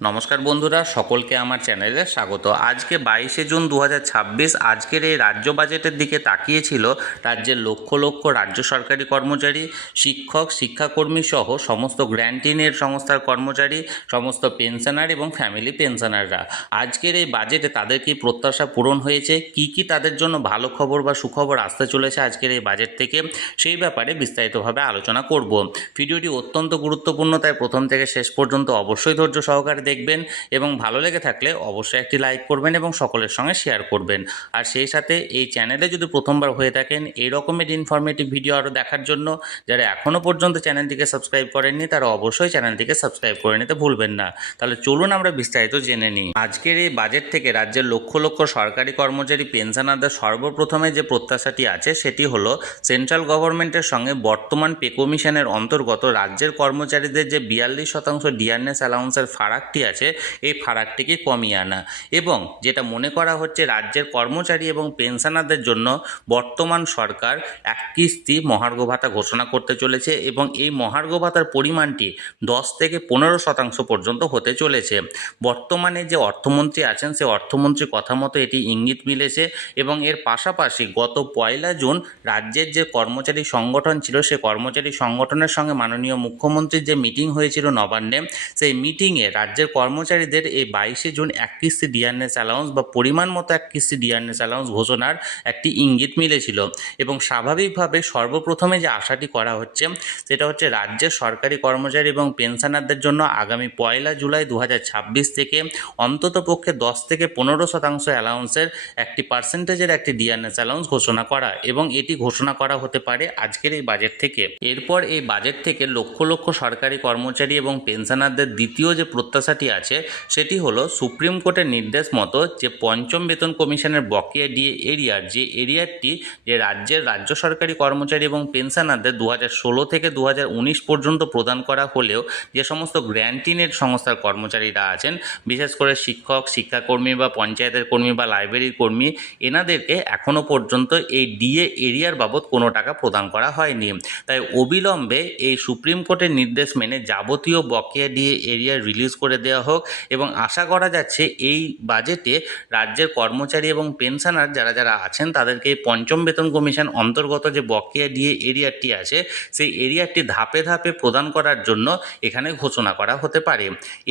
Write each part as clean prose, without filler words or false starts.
নমস্কার বন্ধুরা, সকলকে আমার চ্যানেলে স্বাগত। আজকে 22শে জুন 2026। আজকের এই রাজ্য বাজেটের দিকে তাকিয়েছিল রাজ্যের লক্ষ লক্ষ রাজ্য সরকারি কর্মচারী, শিক্ষক, শিক্ষাকর্মী সহ সমস্ত গ্র্যান্টিনের সংস্থার কর্মচারী, সমস্ত পেনশনার এবং ফ্যামিলি পেনশনাররা। আজকের এই বাজেটে তাদের কি প্রত্যাশা পূরণ হয়েছে, কি তাদের জন্য ভালো খবর বা সুখবর আসতে চলেছে আজকের এই বাজেট থেকে, সেই ব্যাপারে বিস্তারিতভাবে আলোচনা করব। ভিডিওটি অত্যন্ত গুরুত্বপূর্ণ, তাই প্রথম থেকে শেষ পর্যন্ত অবশ্যই ধৈর্য সহকারে দেখবেন এবং ভালো লেগে থাকলে অবশ্যই একটি লাইক করবেন এবং সকলের সঙ্গে শেয়ার করবেন। আর সেই সাথে এই চ্যানেলে যদি প্রথমবার হয়ে থাকেন এই রকমের ইনফরমেটিভ ভিডিও আরও দেখার জন্য যারা এখনও পর্যন্ত চ্যানেলটিকে সাবস্ক্রাইব করেননি তারা অবশ্যই চ্যানেলটিকে সাবস্ক্রাইব করে নিতে ভুলবেন না। তাহলে চলুন আমরা বিস্তারিত জেনে নিই। আজকের এই বাজেট থেকে রাজ্যের লক্ষ লক্ষ সরকারি কর্মচারী পেনশনারদের সর্বপ্রথমে যে প্রত্যাশাটি আছে সেটি হলো সেন্ট্রাল গভর্নমেন্টের সঙ্গে বর্তমান পে কমিশনের অন্তর্গত রাজ্যের কর্মচারীদের যে 42% ডিয়ারনেস অ্যালাউন্সের ফারাকটি আছে এই ফারাকটিকে কমিয়ে আনা, এবং যেটা মনে করা হচ্ছে রাজ্যের কর্মচারী এবং পেনশনারদের জন্য বর্তমান সরকার এক কিস্তি মহার্ঘ ভাতা ঘোষণা করতে চলেছে এবং এই মহার্ঘ ভাতার পরিমাণটি 10 থেকে 15% পর্যন্ত হতে চলেছে। বর্তমানে যে অর্থমন্ত্রী আছেন সে অর্থমন্ত্রীর কথা মতো এটি ইঙ্গিত মিলেছে এবং এর পাশাপাশি গত 1 জুন রাজ্যের যে কর্মচারী সংগঠন ছিল সে কর্মচারী সংগঠনের সঙ্গে মাননীয় মুখ্যমন্ত্রীর যে মিটিং হয়েছিল নবান্নে, সেই মিটিংয়ে রাজ্যের কর্মচারীদের এই 22শে জুন এক কিস্তি ডিয়ারনেস অ্যালাউন্স বা পরিমাণ মতো এক কিস্তি ডিয়ারনেস অ্যালাউন্স ঘোষণার একটি ইঙ্গিত মিলেছিল। এবং স্বাভাবিকভাবে সর্বপ্রথমে যে আশাটি করা হচ্ছে সেটা হচ্ছে রাজ্যের সরকারি কর্মচারী এবং পেনশনারদের জন্য আগামী 1 জুলাই 2026 থেকে অন্ততপক্ষে 10 থেকে 15% অ্যালাউন্সের একটি পার্সেন্টেজের একটি ডিয়ারনেস অ্যালাউন্স ঘোষণা করা, এবং এটি ঘোষণা করা হতে পারে আজকের এই বাজেট থেকে। এরপর এই বাজেট থেকে লক্ষ লক্ষ সরকারি কর্মচারী এবং পেনশনারদের দ্বিতীয় যে প্রত্যাশাটি আছে সেটি হলো সুপ্রিম কোর্টের নির্দেশ মতো যে পঞ্চম বেতন কমিশনের বকেয়া ডিএ এরিয়ার যে এরিয়ারটি যে রাজ্য সরকারি কর্মচারী এবং পেনশনারদের 2016 থেকে 2019 পর্যন্ত প্রদান করা হলেও যে সমস্ত গ্র্যান্টিনের সংস্থার কর্মচারীরা আছেন, বিশেষ করে শিক্ষক, শিক্ষাকর্মী বা পঞ্চায়েতের কর্মী বা লাইব্রেরির কর্মী, এনাদেরকে এখনও পর্যন্ত এই ডিএ এরিয়ার বাবদ কোনো টাকা প্রদান করা হয়নি। তাই অবিলম্বে এই সুপ্রিম কোর্টের নির্দেশ মেনে যাবতীয় বকেয়া ডিএ এরিয়া রিলিজ করে দেওয়া হোক, এবং আশা করা যাচ্ছে এই বাজেটে রাজ্যের কর্মচারী এবং পেনশনার যারা আছেন তাদেরকে এই পঞ্চম বেতন কমিশন অন্তর্গত যে বকেয়া ডিএ এরিয়ারটি আছে সেই এরিয়ারটি ধাপে ধাপে প্রদান করার জন্য এখানে ঘোষণা করা হতে পারে।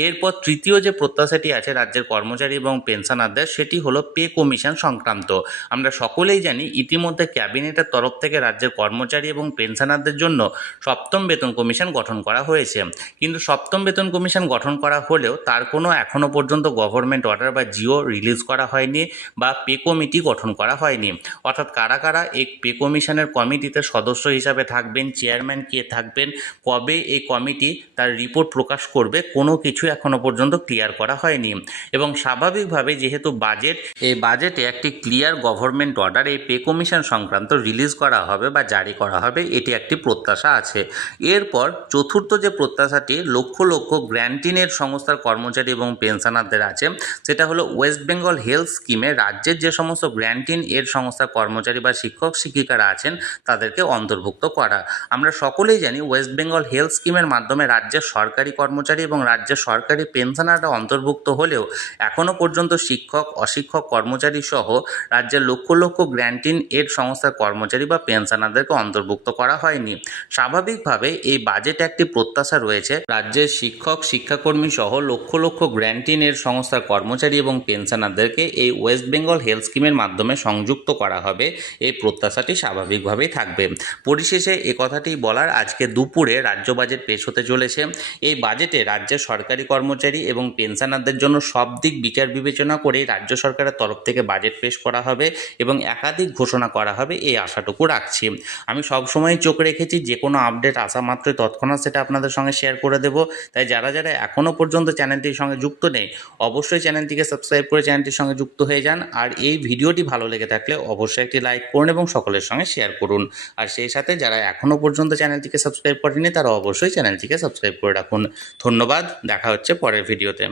এরপর তৃতীয় যে প্রত্যাশাটি আছে রাজ্যের কর্মচারী এবং পেনশনারদের সেটি হলো পে কমিশন সংক্রান্ত। আমরা সকলেই জানি ইতিমধ্যে ক্যাবিনেটের তরফ থেকে রাজ্যের কর্মচারী এবং পেনশনারদের জন্য সপ্তম বেতন কমিশন গঠন করা হয়েছে, কিন্তু সপ্তম বেতন কমিশন গঠন করা হলেও তার কোনো এখনও পর্যন্ত গভর্নমেন্ট অর্ডার বা জিও রিলিজ করা হয়নি বা পে কমিটি গঠন করা হয়নি। অর্থাৎ কারা কারা এই পে কমিশনের কমিটিতে সদস্য হিসাবে থাকবেন, চেয়ারম্যান কে থাকবেন, কবে এই কমিটি তার রিপোর্ট প্রকাশ করবে, কোনো কিছু এখনও পর্যন্ত ক্লিয়ার করা হয়নি। এবং স্বাভাবিকভাবে যেহেতু এই বাজেটে একটি ক্লিয়ার গভর্নমেন্ট অর্ডার এই পে কমিশন সংক্রান্ত রিলিজ করা হবে বা জারি করা হবে, এটি একটি প্রত্যাশা আছে। এরপর চতুর্থ যে প্রত্যাশাটি লক্ষ লক্ষ গ্র্যান্টিনের সংস্থার কর্মচারী এবং পেনশনারদের আছে সেটা হলো ওয়েস্ট বেঙ্গল হেলথ স্কিমে রাজ্যের যে সমস্ত গ্র্যান্টিন এর সংস্থার কর্মচারী বা শিক্ষক শিক্ষিকারা আছেন তাদেরকে অন্তর্ভুক্ত করা। আমরা সকলেই জানি ওয়েস্ট বেঙ্গল হেলথ স্কিমের মাধ্যমে রাজ্যের সরকারি কর্মচারী এবং রাজ্যের সরকারি পেনশনাররা অন্তর্ভুক্ত হলেও এখনও পর্যন্ত শিক্ষক, অশিক্ষক কর্মচারী সহ রাজ্যের লক্ষ লক্ষ গ্র্যান্টিন এড সংস্থার কর্মচারী বা পেনশনারদেরকে অন্তর্ভুক্ত করা হয়নি। স্বাভাবিকভাবে এই বাজেটে একটি প্রত্যাশা রয়েছে রাজ্যের শিক্ষক, শিক্ষাকর্মী সহ লক্ষ লক্ষ গ্র্যান্টিন এড সংস্থার কর্মচারী এবং পেনশনারদেরকে এই ওয়েস্ট বেঙ্গল হেলথ স্কিমের মাধ্যমে সংযুক্ত করা হবে। এই প্রত্যাশাটি স্বাভাবিকভাবেই থাকবে। পরিশেষে এ কথাটি বলার আজকে দুপুরে রাজ্য বাজেট পেশ হতে চলেছে। এই বাজেটে রাজ্যের সরকারি কর্মচারী এবং পেনশনারদের জন্য সব দিক বিচার বিবেচনা করে রাজ্য সরকারের তরফ থেকে বাজেট পেশ করা হবে এবং একাধিক ঘোষণা করা হবে, এই আশাটুকু রাখছি। আমি সবসময় চোখ রেখেছি যে কোনো আপডেট আসা মাত্রই তৎক্ষণাৎ সেটা আপনাদের সঙ্গে শেয়ার করে দেব। তাই যারা এখনও পর্যন্ত চ্যানেলটির সঙ্গে যুক্ত নেই অবশ্যই চ্যানেলটিকে সাবস্ক্রাইব করে চ্যানেলটির সঙ্গে যুক্ত হয়ে যান। আর এই ভিডিওটি ভালো লেগে থাকলে অবশ্যই একটি লাইক করুন এবং সকলের সঙ্গে শেয়ার করুন। আর সেই সাথে যারা এখনও পর্যন্ত চ্যানেলটিকে সাবস্ক্রাইব করেনি তারা অবশ্যই চ্যানেলটিকে সাবস্ক্রাইব করে রাখুন। ধন্যবাদ, দেখা হচ্ছে পরের ভিডিওতে।